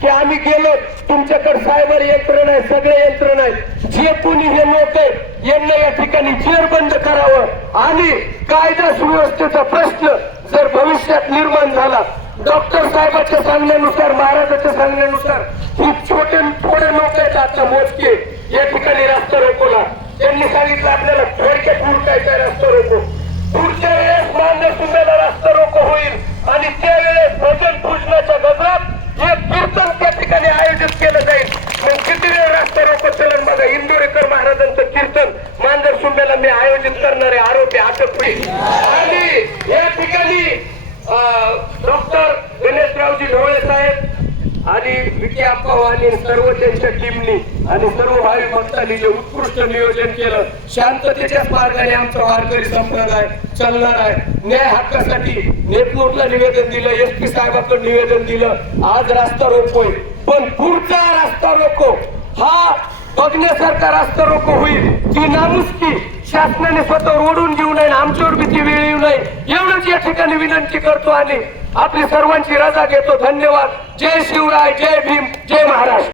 की आम्ही गेलो तुमच्याकडे सायबर यंत्रणा आहे सगळे यंत्रणा आहे जे कोणी हे लोक यांना या ठिकाणी जेरबंद करावं आणि कायदा सुव्यवस्थेचा प्रश्न जर भविष्यात निर्माण झाला डॉक्टर साहेबांच्या सांगण्यानुसार महाराजाच्या सांगण्यानुसार खूप छोटे थोडे लोक आहेत आता मोजके या ठिकाणी रस्ता रोकोला त्यांनी सांगितलं आपल्याला थोडक्यात उरकायचा रस्ता रोको आयोजित केलं जाईल. मग किती वेळ रास्ता रोको चलन बघा. इंदोरेकर महाराजांचं कीर्तन मांजर सुंब्याला मी आयोजित करणारे आरोपी अटक होईल आणि या ठिकाणी डॉक्टर गणेशरावजी ढोळे साहेब आणि विकी अप्पा आणि सर्व त्यांच्या टीमनी आणि सर्व भावी भक्तांनी जे उत्कृष्ट नियोजन केलं शांततेच्याच मार्गाने आमचा वारकरी संप्रदाय चालणार आहे. न्याय हक्कासाठी नेतृत्वला निवेदन दिलं एस पी साहेबांकडे निवेदन दिलं. आज रस्ता रोकोय पण पुढचा रस्ता रोको. हा बघण्यासारखा रस्ता रोको होईल. की नामुसकी शासनाने स्वतः ओढून घेऊ नये आमच्यावर भीती वेळ येऊ नये. एवढंच या ठिकाणी विनंती करतो आणि आपली सर्वांची रजा घेतो. धन्यवाद. जय शिवराय जय भीम जय महाराष्ट्र.